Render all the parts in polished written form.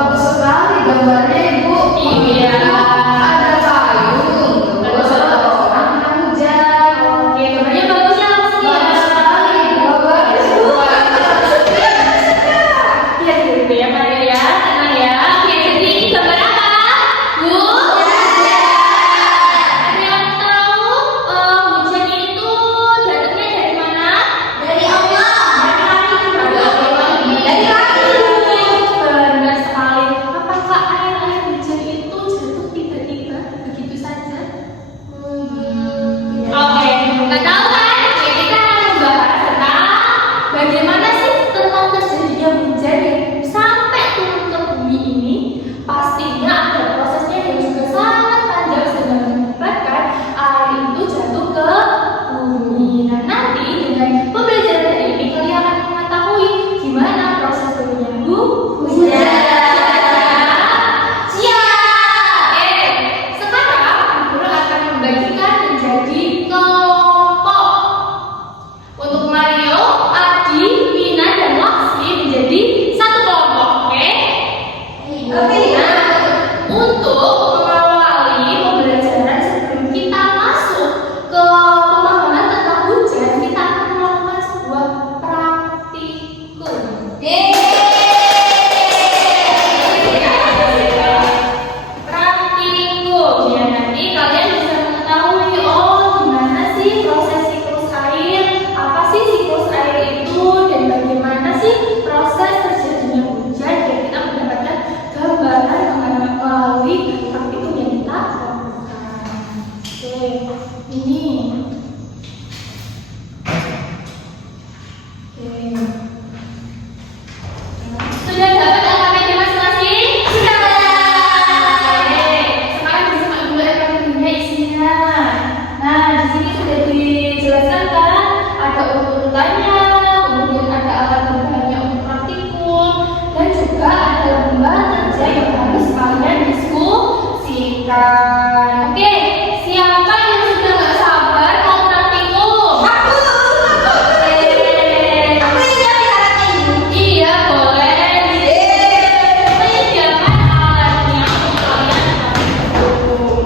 bagus sekali gambarnya Ibu. Iya. Ada payung, terus ada orang kena hujan. Oke, gambarnya bagus ya maksudnya. Bagus sekali, bagus Bu. Ya gitu ya Maria ya, tenang ya. Oke, jadi ini gambar apa? Bu? Ada yang tahu hujan itu datangnya dari mana? Dari Allah. Dari langit. Benar sekali. Apakah air hujan itu jatuh tiba-tiba begitu saja? Oke, nggak tahu kan? Oke, kita akan membahas tentang bagaimana sih tentang terjadinya hujan yang sampai turun ke bumi ini. Pastinya ada prosesnya yang juga sangat panjang sehingga mengakibatkan air itu jatuh ke bumi. Nah, nanti dengan pembelajaran hari ini kalian akan mengetahui gimana proses turunnya hujan. Siap. Oke, sekarang guru akan membagikan menjadi kelompok. Untuk Mario, Adi, Vina, dan Laksi menjadi satu kelompok, oke? Nah, untuk mengawali pembelajaran sebelum kita masuk ke pemahaman tentang hujan, kita akan melakukan sebuah praktikum. Praktikum ya, nanti kalian bisa mengetahui gimana sih proses siklus air, apa sih siklus air itu, dan bagaimana sih proses terjadinya hujan, dan kita mendapatkan gambaran melalui praktikum yang kita lakukan. Oke, ini. Oke. Sudah dapat LKPD masing-masing? Sudah. Oke. Sekarang disimak dulu LKPD-nya isinya. Nah, di sini sudah dijelaskan kan ada urutannya, kemudian ada alat berbahannya untuk praktikum, dan juga ada lembar kerja yang harus kalian diskusikan. Oke, siapa yang sudah nggak sabar mau praktikum? Aku. Oke. Aku yang jadi alatnya Ibu. Iya, boleh. Menyediakan alatnya untuk kalian praktikum.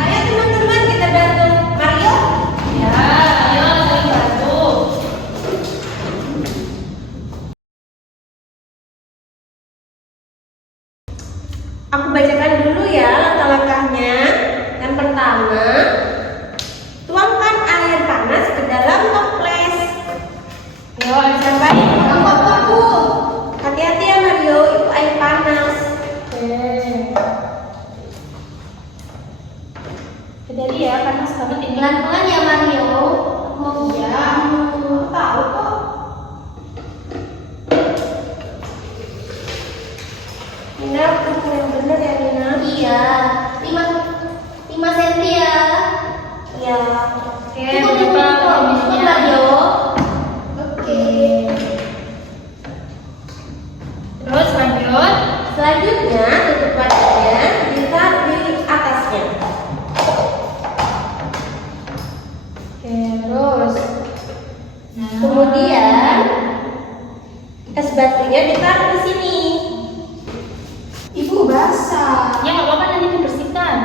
Ayo teman-teman kita bantu Mario. Ya, ayo saling bantu. Aku bacakan dulu ya langkah-langkahnya. Yang pertama, tuangkan air panas ke dalam toples. Ayo, siapa ini? Aku. Hati-hati ya Mario, itu air panas. Oke. Hati-hati ya, panas banget ini. Pelan-pelan ya Mario. Mau Iya. tahu kok. Nina, ukur yang benar ya Nina. Iya. 5 cm ya. Iya. Oke, berapa kondisinya? Mario. Oke. Terus lanjut. Selanjutnya tutup wadahnya, ditaruh di atasnya. Oke, terus. Nah, Kemudian es batunya ditaruh di sini. Ibu basah. ya nggak apa-apa, nanti dibersihkan.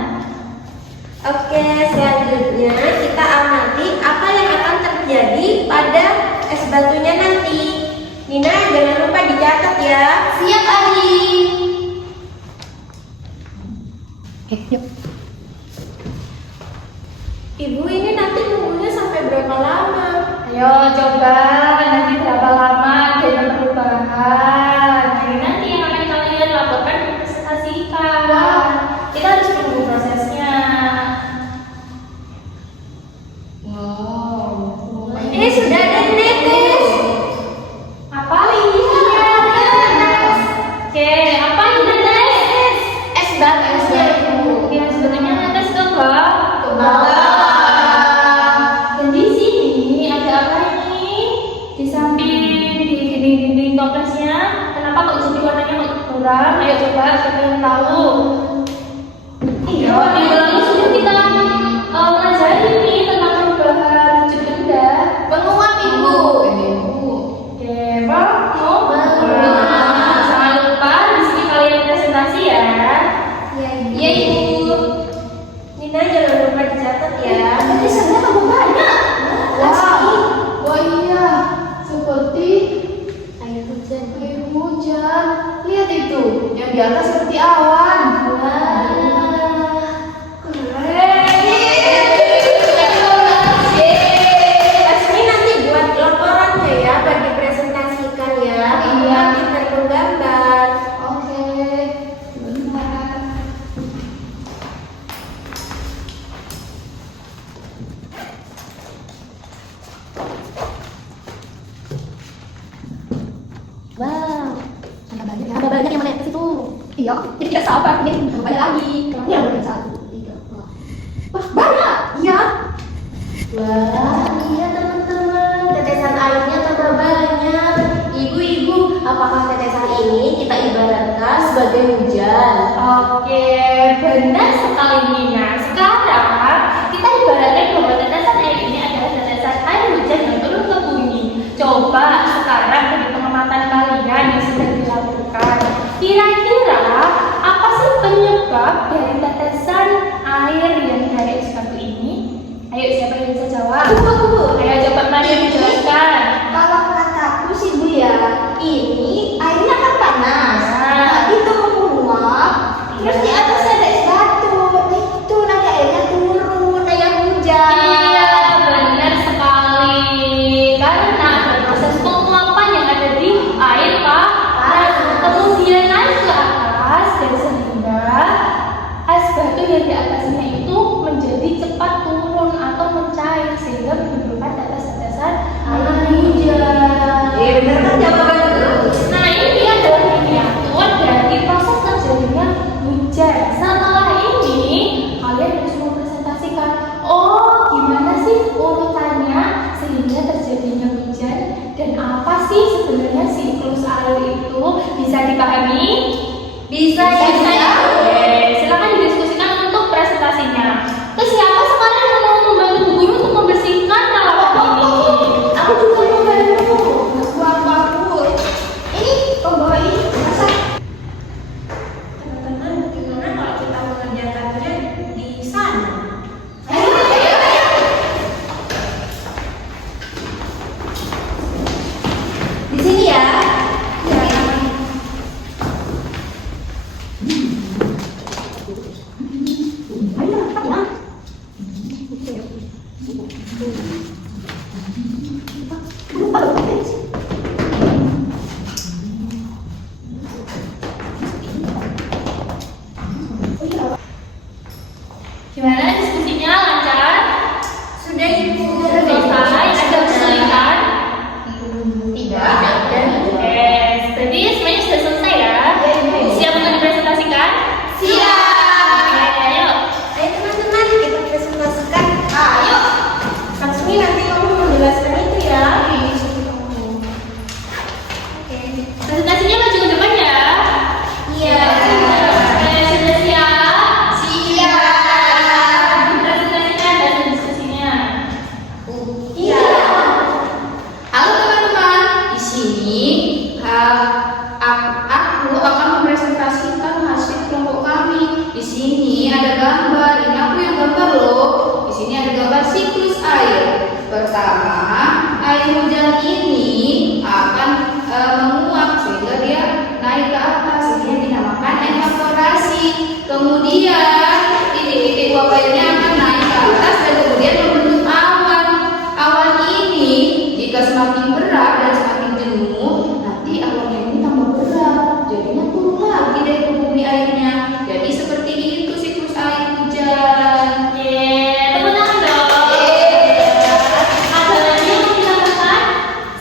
Oke, selanjutnya kita amati apa yang akan terjadi pada es batunya nanti. Nina, jangan lupa dicatat ya. Siap, Adi. Oke, yuk. Ibu, ini nanti nunggunya sampai berapa lama? Ayo coba nanti berapa lama ada perubahan. Jadi nanti yang akan kalian laporkan presentasikan. Kita harus menunggu prosesnya. Wow. Ini sudah ada di netes. Apa ini? Oke, apa ini netes? Es batunya, Ibu. Oke, sebetulnya netes ke bawah. Ke bawah. Dan di sini ada apa ini? Di samping di dinding toplesnya, kenapa kok jadi warnanya kok kurang? Ayo coba siapa yang tahu? Iya, di dalamnya sudah kita pelajari nih tentang perubahan wujud benda. Penguap, Ibu. di atas seperti awan. Ini nanti buat laporannya ya, buat dipresentasikan ya. Iya. Pintar menggambar. Oke, bentar. Wow, tambah banyak yang mana ke situ. Iya, jadi tidak sabar nih, tambah banyak lagi. Ini yang berarti 1, 3, 4. Wah, banyak. Iya. Wah, iya teman-teman, tetesan airnya tambah banyak. Ibu-ibu, apakah tetesan ini kita ibaratkan sebagai hujan? Oke, benar sekali Nina. Sekarang kita ibaratkan bahwa tetesan air ini adalah tetesan air hujan yang turun ke bumi. Coba sekarang dari pengamatan kalian yang sedang dilakukan, kira-kira apa sih penyebab dari tetesan air yang dari es batu ini? Ayo, siapa yang bisa jawab? Aku. Ayo cepat Maria menjelaskan. Kalau kataku sih Bu ya, ini airnya kan panas. Nah. Itu menguap, terus di atasnya ada es batu. Nah, itu nanti airnya turun kayak hujan. Iya, benar sekali. Karena ada proses penguapan yang ada di air panas, kemudian naik ke atas dan sehingga es batu yang di atasnya itu menjadi cepat turun atau mencair sehingga menimbulkan tetes-tetesan air hujan. Iya bener kan jawabannya. Nah, ini adalah miniatur dari proses terjadinya hujan. Setelah ini, kalian harus mempresentasikan, oh gimana sih urutannya sehingga terjadinya hujan dan apa sih sebenarnya siklus air itu, bisa dipahami? Bisa ya. Oke, silakan didiskusikan untuk presentasinya. Terus siapa sekarang yang mau membantu Bu Guru untuk membersihkan peralatan ini? Aku juga mau bantu. Aku. Ini pembawa ini masak. Teman-teman, gimana kalau kita mengerjakannya di sana? Ayo. Di sini ya. Ya. Ayo, cepat ya. Gimana diskusinya, lancar? Sudah Ibu. Selesai? Ada kesulitan? Tidak. Oke, berarti semuanya sudah selesai ya? Siap untuk dipresentasikan? Siap. Oke, ayo. Ayo teman-teman, kita presentasikan. Ayo. Langsungin nanti kamu menjelaskan itu ya. Oke. Presentasinya maju ke depan ya. Iya. Oke, sudah siap? Siap. Presentasinya dan diskusinya. Iya. Halo teman-teman, di sini aku akan mempresentasikan hasil kelompok kami. Di sini ada gambar, ini aku yang gambar loh. Di sini ada gambar siklus air. Pertama, air hujan ini akan menguap sehingga dia naik ke atas, sehingga dinamakan evaporasi. Kemudian titik-titik uap airnya akan naik ke atas dan kemudian membentuk awan. Awan ini jika semakin berat dan semakin jenuh, nanti awannya ini tambah berat, jadinya turun lagi dari ke bumi airnya. Jadi seperti itu siklus air hujan. Yeay, tepuk tangan dong. Ada lagi yang mau ditambahkan?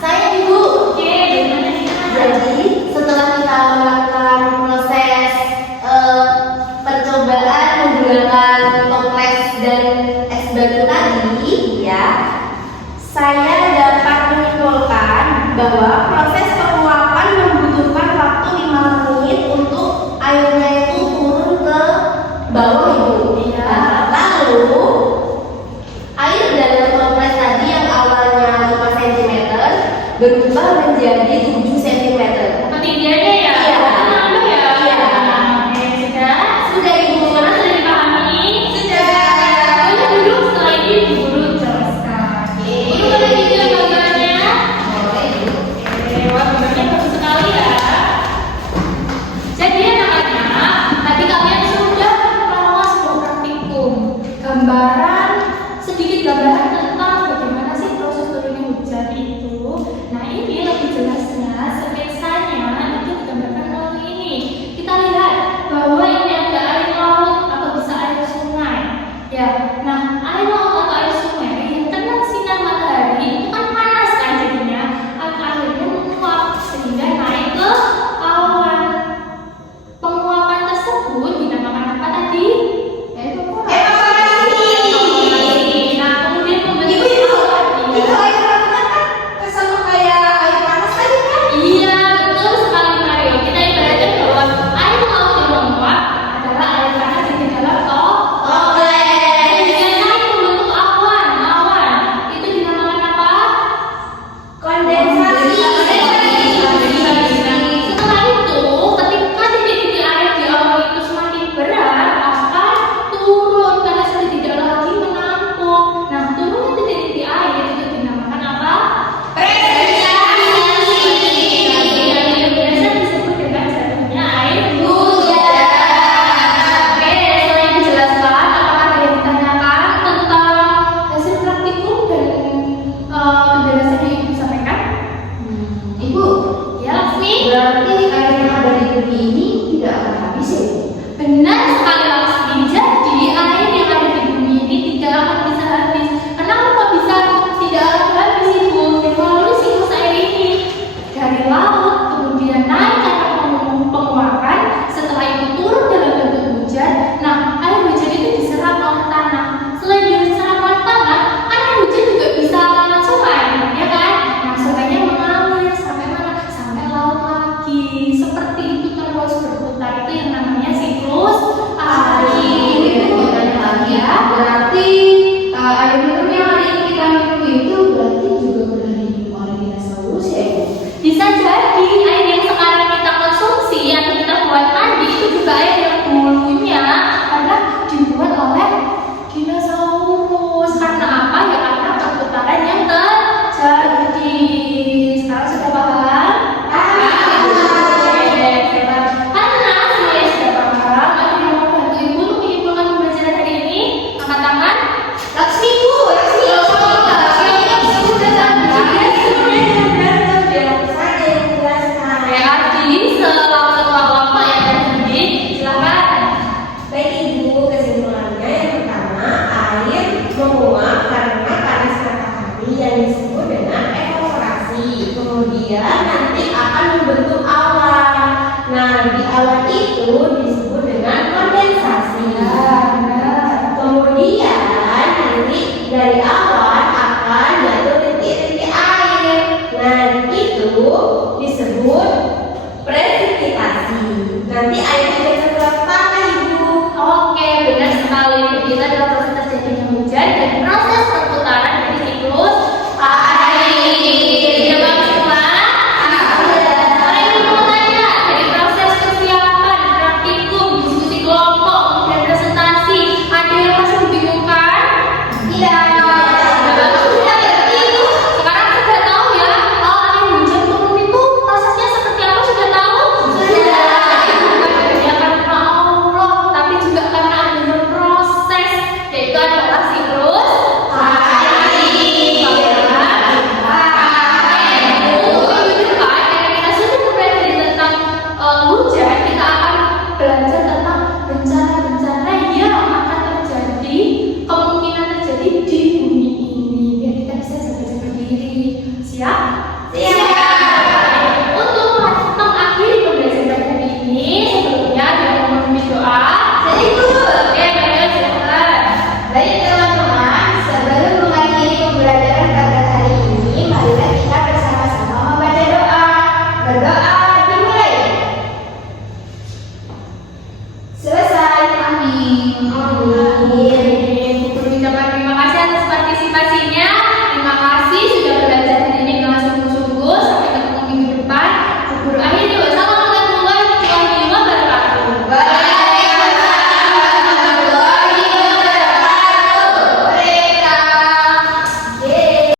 Saya Ibu. Oke, gimana nih? Jadi setelah kita melakukan proses percobaan menggunakan toples dan es batu tadi, ya, saya dapat menyimpulkan bahwa proses penguapan membutuhkan waktu 5 menit untuk airnya itu turun ke bawah Ibu. Iya. Lalu air dalam toples tadi yang awalnya 5 cm berubah menjadi 7 cm. Ketinggiannya ya? Iya. Tenang dulu ya? Iya. Oke, sudah? Sudah Ibu. Sekarang sudah dipahami? Sudah. Boleh duduk setelah ini Bu Guru jelaskan. Guru boleh dibilang gambarnya? Boleh, Bu. Oke, wah gambarnya bagus sekali ya. Jadi anak-anak, Kemudian nanti akan membentuk awan. Nah, di awan itu disebut dengan kondensasi. Kemudian nanti dari awan akan jatuh rintik-rintik air. Nah, itu disebut presipitasi. Nanti airnya jatuh ke tanah, Ibu. Oke, benar sekali. Itu adalah proses terjadinya hujan dan proses perputaran dari siklus air. Ya, Bang semua? Saya ingin mau tanya, dari proses persiapan, praktikum, diskusi kelompok, kemudian presentasi, ada yang masih membingungkan? Iya. Sekarang sudah tahu ya, air hujan turun itu prosesnya seperti apa, sudah tahu? Sudah. Bukan hanya karena Allah, tapi juga karena adanya proses, yaitu adalah siklus air. Kita sudah belajar tentang hujan, kita akan belajar tentang bencana-bencana yang akan terjadi, kemungkinan terjadi di bumi ini, biar kita bisa jaga-jaga diri. Siap? Untuk mengakhiri pembelajaran hari ini, sebelumnya ada yang mau memberi doa. Jadi dulu. Oke, baik, silakan. Baik teman-teman, sebelum mengakhiri pembelajaran pada hari ini, marilah kita bersama-sama membaca doa. Berdoa dimulai. Selesai. Amin. Amin.